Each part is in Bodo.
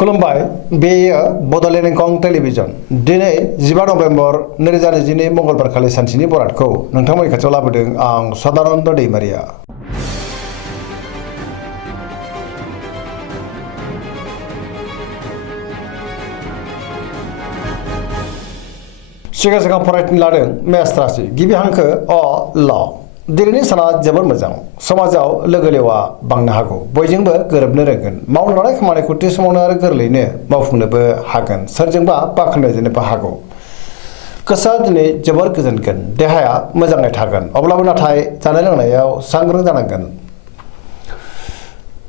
खुलुमबाय बेयो बड'लेण्ड इंखं टेलिभिजन दिनै 15 नभेम्बर 2022 मंगलबार खालि सानसेनि बरादखौ नोंथांमोननि खाथियाव लाबोदों आं सदानन्द दैमारिया। सिगां फरायनो लादों मेष राशि गिबि हांखो अ ल दिनैनि साना जोबोर मोजां समाजाव लोगो लेवा बांनो हागौ बयजोंबो गोरोबनो रोंगोन मावनो लानाय खामानिखौ थि समावनो आरो गोरलैयैनो मावफुंनोबो हागोन सोरजोंबा बाख्नायजानोबो हागौ गोसोआ दिनै जोबोर गोजोनगोन देहाया मोजाङै थागोन अब्लाबो नाथाय जानाय लोंनायाव सांग्रां जानांगोन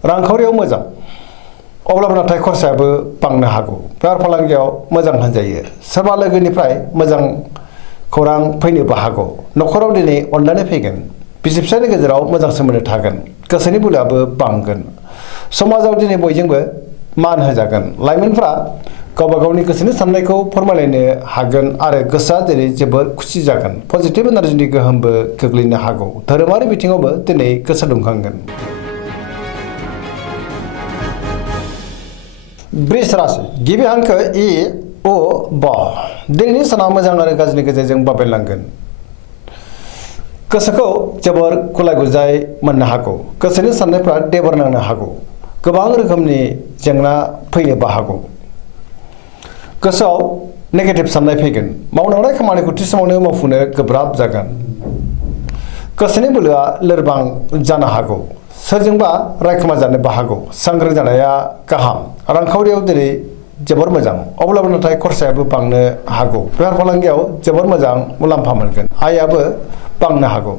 रांखावरियाव मोजां अब्लाबो नाथाय खरसायाबो बांनो हागौ बेफार फालांगियाव मोजां होनजायो सोरबा लोगोनिफ्राय मोजां खौरां फैनोबो हागौ नखराव दिनै अननानै फैगोन बिसि फिसायनि गेजेराव मोजां सोमोन्दो थागोन गोसोनि बोलोआबो बांगोन समाजाव दिनै बयजोंबो मान होजागोन लाइमोनफ्रा गावबा गावनि गोसोनि साननायखौ फोरमायलायनो हागोन आरो गोसोआ दिनै जोबोर खुसि जागोन पजिटिभ एनार्जिनि गोहोमबो गोग्लैनो हागौ धोरोमारि बिथिङावबो दिनै गोसो दुंखांगोन। वृष राशि गिबि हांखो इ अ ब दिनैनि साना मोजां आरो गाज्रिनि गेजेरजों बाबेनलांगोन गोसोखौ जोबोर गुलाय गुजाय मोननो हागौ गोसोनि साननायफ्रा देबर नांनो हागौ गोबां रोखोमनि जेंना फैनोबो हागौ गोसोआव नेगेटिभ साननाय फैगोन मावनो हानाय खामानिखौ थि समावनो मावफुंनो गोब्राब जागोन गोसोनि बोलोआ लोरबां जानो हागौ सोरजोंबा रायखोमा जानोबो हागौ सांग्रां जानाया गाहाम रांखावरियाव दिनै जोबोर मोजां अब्लाबो नाथाय खरसायाबो बांनो हागौ बेफार फालांगियाव जोबोर मोजां मुलाम्फा मोनगोन आयाबो बांनो हागौ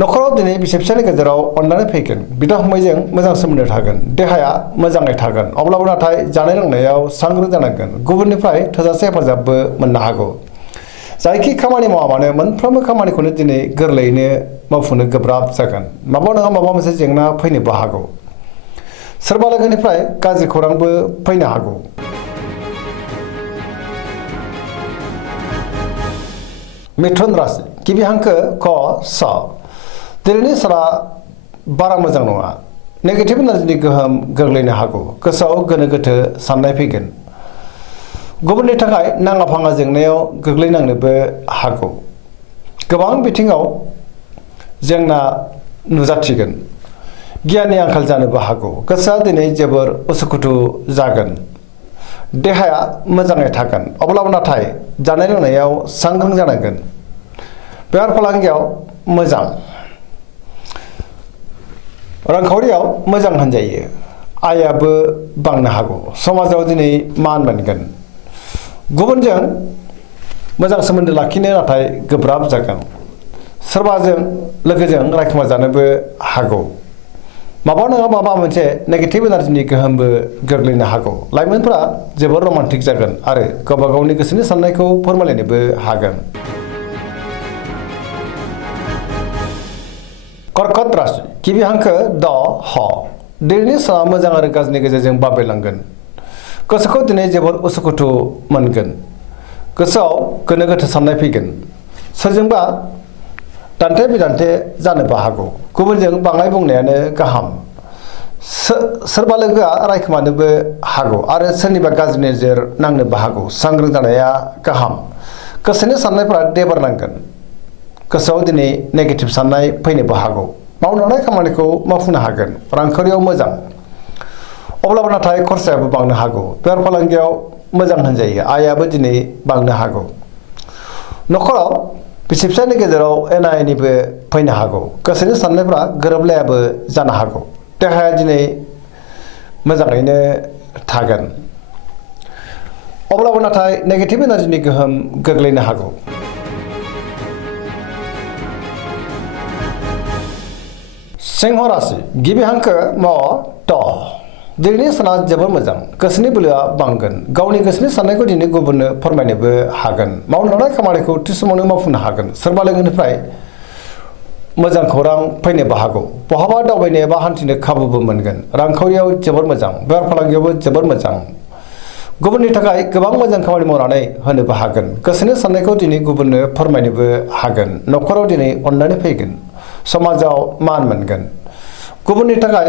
नखराव दिनै बिसि फिसायनि गेजेराव अननानै फैगोन बिदा फंबायजों मोजां सोमोन्दो थागोन देहाया मोजाङै थागोन अब्लाबो नाथाय जानाय लोंनायाव सांग्रां जानांगोन गुबुननिफ्राय थोजासे हेफाजाबबो मोननो हागौ जायखि खामानि मावा मानो मोनफ्रोमबो खामानिखौनो दिनै गोरलैयैनो मावफुंनो गोब्राब जागोन माबा नङा माबा मोनसे जेंना फैनोबो हागौ सोरबा लोगोनिफ्राय गाज्रि खौरांबो फैनो हागौ। मिथुन राशि गिबि हांखो क स दिनैनि साना बारा मोजां नङा नेगेटिभ एनार्जिनि गोहोम गोग्लैनो हागौ गोसोआव गोनो गोथो साननाय फैगोन गुबुननि थाखाय नाङा फाङा जेंनायाव गोग्लैनांनोबो हागौ गोबां बिथिङाव जेंना नुजाथिगोन गियाननि आंखाल जानोबो हागौ गोसोआ दिनै जोबोर उसुखुथु जागोन देहाया मोजाङै थागोन अब्लाबो नाथाय जानाय लोंनायाव सांग्रां जानांगोन बेफार फालांगियाव मोजां रांखावरियाव मोजां होनजायो आयाबो बांनो हागौ समाजाव दिनै मान मोनगोन गुबुनजों मोजां सोमोन्दो लाखिनो नाथाय गोब्राब जागोन सोरबाजों लोगोजों रायखोमा जानोबो हागौ माबा नङा माबा मोनसे नेगेटिभ एनार्जिनि गोहोमबो गोग्लैनो हागौ लाइमोनफोरा जोबोर रमान्टिक जागोन आरो गावबा गावनि गोसोनि साननायखौ फोरमायलायनोबो हागोन। कर्कट राशि गिबि हांखो द ह दिनैनि साना मोजां आरो गाज्रिनि गेजेरजों बाबेलांगोन गोसोखौ दिनै जोबोर उसुखुथु मोनगोन गोसोआव गोनो गोथो साननाय फैगोन सोरजोंबा दान्थे बिदान्थे जानोबो हागौ गुबुनजों बाङाय बुंनायानो गाहाम सोरबा लोगोआ रायखोमानोबो हागौ आरो सोरनिबा गाज्रि नोजोर नांनोबो हागौ सांग्रां जानाया गाहाम गोसोनि साननायफ्रा देबर नांगोन गोसोआव दिनै नेगेटिभ साननाय फैनोबो हागौ मावनो हानाय खामानिखौ मावफुंनो हागोन रांखावरियाव मोजां अब्लाबो नाथाय खरसायाबो बांनो हागौ बेफार फालांगियाव मोजां होनजायो आयाबो दिनै बांनो हागौ नखराव बिसि फिसायनि गेजेराव एना एनिबो फैनो हागौ गोसोनि साननायफ्रा गोरोबलायाबो जानो हागौ देहाया दिनै मोजाङैनो थागोन अब्लाबो नाथाय नेगेटिभ एनार्जिनि गोहोम गोग्लैनो हागौ। सिंह राशि गिबि हांखो म ट दिनैनि साना जोबोर मोजां गोसोनि बोलोआ बांगोन गावनि गोसोनि साननायखौ दिनै गुबुननो फोरमायनोबो हागोन मावनो हानाय खामानिखौ थि समावनो मावफुंनो हागोन सोरबा लोगोनिफ्राय मोजां खौरां फैनोबो हागौ बहाबा दावबायनो एबा हान्थिनो खाबुबो मोनगोन रांखावरियाव जोबोर मोजां बेफार फालांगियावबो जोबोर मोजां गुबुननि थाखाय गोबां मोजां खामानि मावनानै होनोबो हागोन गोसोनि साननायखौ दिनै गुबुननो फोरमायनोबो हागोन नखराव दिनै अननानै फैगोन समाजाव मान मोनगोन गुबुननि थाखाय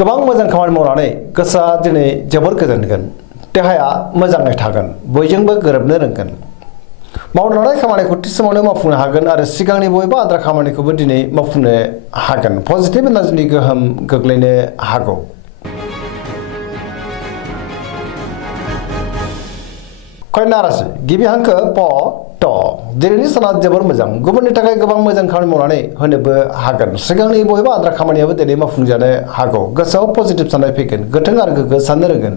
गोबां मोजां खामानि मावनानै गोसोआ दिनै जोबोर गोजोनगोन देहाया मोजाङै थागोन बयजोंबो गोरोबनो रोंगोन मावनो लानाय खामानिखौ थि समावनो मावफुंनो हागोन आरो सिगांनि बबेबा आद्रा खामानिखौबो दिनै मावफुंनो हागोन पजिटिभ एनार्जिनि गोहोम गोग्लैनो हागौ कन्या राशि गिबि हांखो प ट दिनैनि साना जोबोर मोजां गुबुननि थाखाय गोबां मोजां खामानि मावनानै होनोबो हागोन सिगांनि बबेबा आद्रा खामानियाबो दिनै मावफुंजानो हागौ गोसोआव पजिटिभ साननाय फैगोन गोथों आरो गोग्गो साननो रोंगोन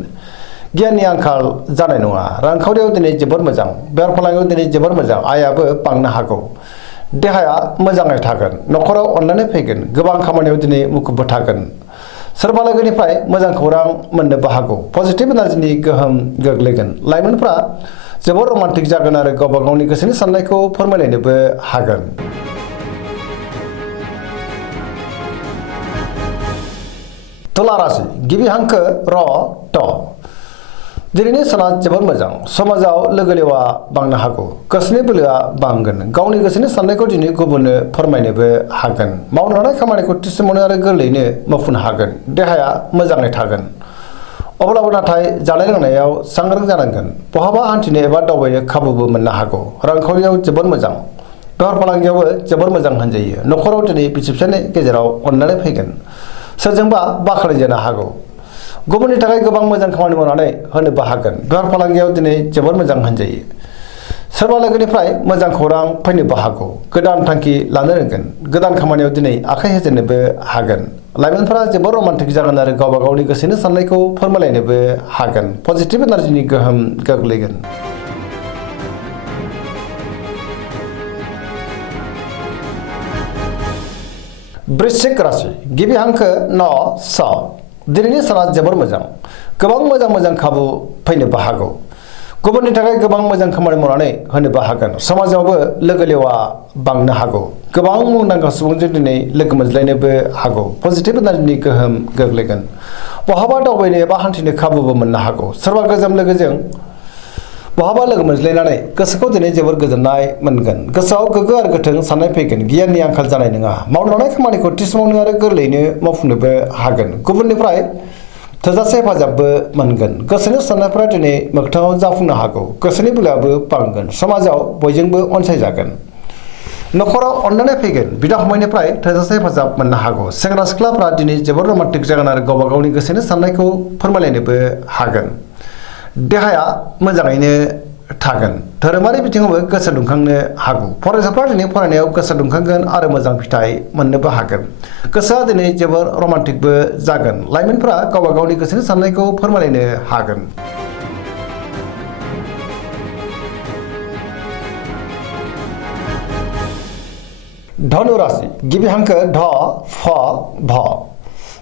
गियाननि आंखाल जानाय नङा रांखावरियाव दिनै जोबोर मोजां बेफार फालांगियाव दिनै जोबोर मोजां आयाबो बांनो हागौ देहाया मोजाङै थागोन न'खराव अनलायनाय फैगोन गोबां खामानियाव दिनै मुखुबबो थागोन सोरबा लोगोनिफ्राय मोजां खौरां मोननोबो हागौ पजिटिभ एनार्जिनि गोहोम गोग्लैगोन लाइमोनफ्रा जोबोर रमान्टिक जागोन आरो गावबा गावनि गोसोनि साननायखौ फोरमायलायनोबो हागोन तुला राशि गिबि हांखो र ट दिनैनि साना जोबोर मोजां समाजाव लोगो लेवा बांनो हागौ गोसोनि बोलोआ बांगोन गावनि गोसोनि साननायखौ दिनै गुबुननो फोरमायनोबो हागोन मावनो लानाय खामानिखौ थि समावनो आरो गोरलैयैनो मावफुंनो हागोन देहाया मोजाङै थागोन अब्लाबो नाथाय जानाय लोंनायाव सांग्रां जानांगोन बहाबा हान्थिनो एबा दावबायनो खाबुबो मोननो हागौ रांखावरियाव जोबोर मोजां बेफार फालांगियावबो जोबोर मोजां होनजायो न'खराव दिनै बिसि फिसायनि गेजेराव अनलायनाय फैगोन सोरजोंबा बाख्नायजानो हागौ गुबुननि थाखाय गोबां मोजां खामानि मावनानै होनोबो हागोन बेफार फालांगियाव दिनै जोबोर मोजां होनजायो सोरबा लोगोनिफ्राय मोजां खौरां फैनोबो हागौ गोदान थांखि लानो रोंगोन गोदान खामानियाव दिनै आखाइ होजेननोबो हागोन लाइमोनफोरा जोबोर रमान्टिक जागोन आरो गावबा गावनि गोसोनि साननायखौ फोरमायलायनोबो हागोन पजिटिभ एनार्जिनि गोहोम गोग्लैगोन वृश्चिक राशि गिबि हांखो न स दिनैनि साना जोबोर मोजां गोबां मोजां खाबु फैनोबो हागौ गुबुननि थाखाय गोबां मोजां खामानि मावनानै होनोबो हागोन समाजावबो लोगो लेवा बांनो हागौ गोबां मुंदांखा सुबुंजों दिनै लोगो मोनज्लायनोबो हागौ पजिटिभ एनार्जिनि गोहोम गोग्लैगोन बहाबा दावबायनो एबा हान्थिनो खाबुबो मोननो हागौ सोरबा गोजाम लोगोजों बहाबा लोगो मोनज्लायनानै गोसोखौ दिनै जोबोर गोजोननाय मोनगोन गोसोआव गोग्गो आरो गोथों साननाय फैगोन गियाननि आंखाल जानाय नङा मावनो लानाय खामानिखौ थि समावनो आरो गोरलैयैनो मावफुंनोबो हागोन गुबुननिफ्राय थोजासे हेफाजाबबो मोनगोन गोसोनि साननायफ्रा दिनै मोगथाङाव जाफुंनो हागौ गोसोनि बोलोआबो बांगोन समाजाव बयजोंबो अनसायजागोन न'खराव अनलायनाय फैगोन बिदा फंबायनिफ्राय थोजासे हेफाजाब मोननो हागौ सेंग्रा सिख्लाफ्रा दिनै जोबोर रमान्टिक जागोन आरो गावबा गावनि गोसोनि साननायखौ फोरमायलायनोबो हागोन देहाया मोजाङैनो थागोन धोरोमारि बिथिङावबो गोसो दुंखांनो हागौ फरायसाफ्रा दिनै फरायनायाव गोसो दुंखांगोन आरो मोजां फिथाइ मोननोबो हागोन गोसोआ दिनै जोबोर रमान्टिकबो जागोन लाइमोनफ्रा गावबा गावनि गोसोनि साननायखौ फोरमायलायनो हागोन धनु राशि गिबि हांखो ध फ भ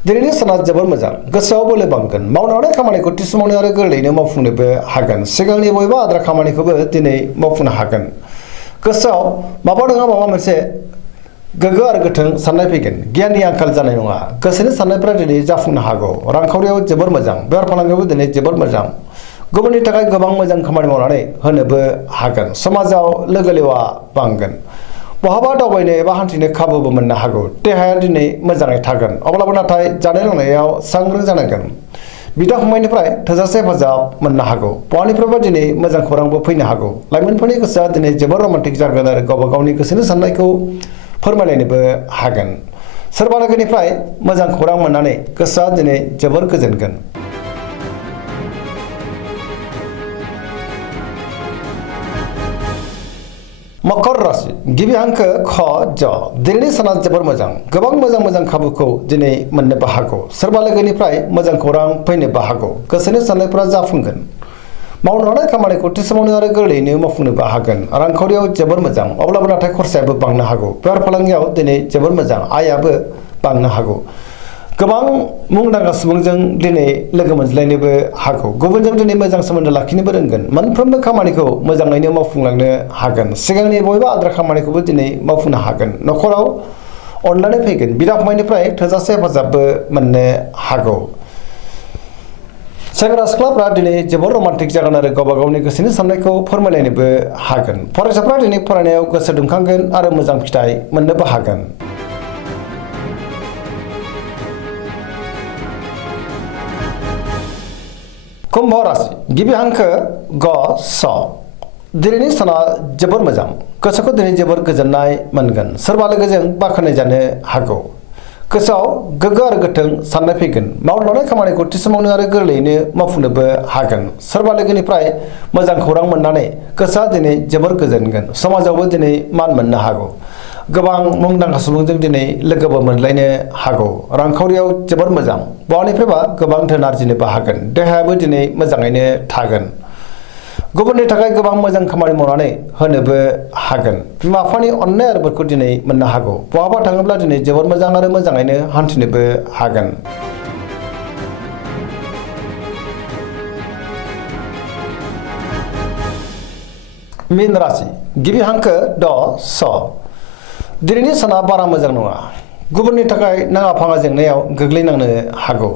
दिनैनि साना जोबोर मोजां गोसोआव बोलो बांगोन मावनो लानाय खामानिखौ थि समावनो आरो गोरलैयैनो मावफुंनोबो हागोन सिगांनि बबेबा आद्रा खामानिखौबो दिनै मावफुंनो हागोन गोसोआव माबा नङा माबा मोनसे गोग्गो आरो गोथों साननाय फैगोन गियाननि आंखाल जानाय नङा गोसोनि साननायफ्रा दिनै जाफुंनो हागौ रांखावरियाव जोबोर मोजां बेफार फालांगियावबो दिनै जोबोर मोजां गुबुननि थाखाय गोबां मोजां खामानि मावनानै होनोबो हागोन समाजाव लोगो लेवा बांगोन बहाबा दावबायनो एबा हान्थिनो खाबुबो मोननो हागौ देहाया दिनै मोजाङै थागोन अब्लाबो नाथाय जानाय लोंनायाव सांग्रां जानांगोन बिदा फंबायनिफ्राय थोजासे हेफाजाब मोननो हागौ बहानिफ्रायबो दिनै मोजां खौरांबो फैनो हागौ लाइमोनफोरनि गोसोआ दिनै जोबोर रमान्टिक जागोन आरो गावबा गावनि गोसोनि साननायखौ फोरमायलायनोबो हागोन सोरबा लोगोनिफ्राय मोजां खौरां मोननानै गोसोआ दिनै जोबोर गोजोनगोन मकर राशि गिबि हांखो ख ज दिनैनि साना जोबोर मोजां गोबां मोजां खाबुखौ दिनै मोननोबो हागौ सोरबा लोगोनिफ्राय मोजां खौरां फैनोबो हागौ गोसोनि साननायफ्रा जाफुंगोन मावनो लानाय खामानिखौ थि समावनो आरो गोरलैयैनो मावफुंनोबो हागोन रांखावरियाव जोबोर मोजां अब्लाबो नाथाय खरसायाबो बांनो हागौ बेफार फालांगियाव दिनै जोबोर मोजां आयाबो बांनो हागौ गोबां मुंदांखा सुबुंजों दिनै लोगो मोनज्लायनोबो हागौ गुबुनजों दिनै मोजां सोमोन्दो लाखिनोबो रोंगोन मोनफ्रोमबो खामानिखौ मोजाङैनो मावफुंलांनो हागोन सिगांनि बबेबा आद्रा खामानिखौबो दिनै मावफुंनो हागोन न'खराव अनलायनाय फैगोन बिदा फंबायनिफ्राय थोजासे हेफाजाबबो मोननो हागौ सेंग्रा सिख्लाफ्रा दिनै जोबोर रमान्टिक जागोन आरो गावबा गावनि गोसोनि साननायखौ फोरमायलायनोबो हागोन फरायसाफ्रा दिनै फरायनायाव गोसो दुंखांगोन आरो मोजां फिथाइ मोननोबो हागोन कुम्भ राशि गिबि हांखो ग स दिनैनि साना जोबोर मोजां गोसोखौ दिनै जोबोर गोजोननाय मोनगोन सोरबा लोगोजों बाख्नाय जानो हागौ गोसोआव गोग्गो आरो गोथों साननाय फैगोन मावनो लानाय खामानिखौ थि समावनो आरो गोरलैयैनो मावफुंनोबो हागोन सोरबा लोगोनिफ्राय मोजां खौरां मोननानै गोसोआ दिनै जोबोर गोजोनगोन समाजावबो दिनै मान मोननो हागौ गोबां मुंदांखा सुबुंजों दिनै लोगोबो मोनलायनो हागौ रांखावरियाव जोबोर मोजां बहानिफ्रायबा गोबां धोन आरजिनोबो हागोन देहायाबो दिनै मोजाङैनो थागोन गुबुननि थाखाय गोबां मोजां खामानि मावनानै होनोबो हागोन बिमा बिफानि अननाय आरो बोरखौ दिनै मोननो हागौ बहाबा थाङोब्ला दिनै जोबोर मोजां आरो मोजाङैनो हान्थिनोबो हागोन मीन राशि गिबि हांखो ड स दिनैनि साना बारा मोजां नङा गुबुननि थाखाय नाङा फाङा जेंनायाव गोग्लैनांनो हागौ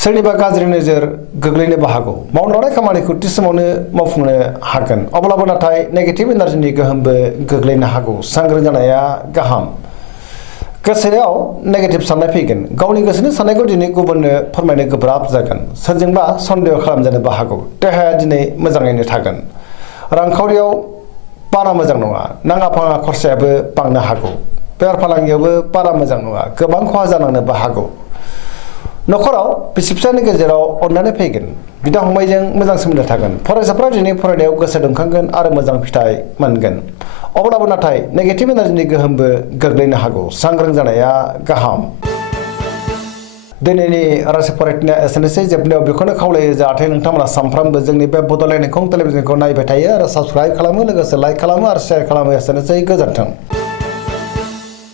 सोरनिबा गाज्रि नोजोर गोग्लैनोबो हागौ मावनो लानाय खामानिखौ थि समावनो मावफुंनो हागोन अब्लाबो नाथाय नेगेटिभ एनार्जिनि गोहोमबो गोग्लैनो हागौ सांग्रां जानाया गाहाम गोसोआव नेगेटिभ साननाय फैगोन गावनि गोसोनि साननायखौ दिनै गुबुननो फोरमायनो गोब्राब जागोन सोरजोंबा सन्देह खालामजानोबो हागौ देहाया दिनै मोजाङैनो थागोन रांखावरियाव बारा मोजां नङा नाङा फाङा खरसायाबो बांनो हागौ बेफार फालांगियावबो बारा मोजां नङा गोबां खहा जानांनोबो हागौ नखराव बिसि फिसायनि गेजेराव अननानै फैगोन बिदा फंबायजों मोजां सोमोन्दो थागोन फरायसाफ्रा दिनै फरायनायाव गोसो दुंखांगोन आरो मोजां फिथाइ मोनगोन अब्लाबो नाथाय नेगेटिभ एनार्जिनि गोहोमबो गोग्लैनो हागौ सांग्रां जानाया गाहाम दिनैनि राशि फरायनाया एसेनोसै जोबनायाव बेखौनो खावलायो जाहाथे नोंथांमोना सानफ्रामबो जोंनि बे बड'लेण्ड इंखं टेलिभिजनखौ नायबाय थायो आरो साबस्क्राइब खालामो लोगोसे लाइक खालामो आरो शेयार खालामो एसेनोसै गोजोन्थों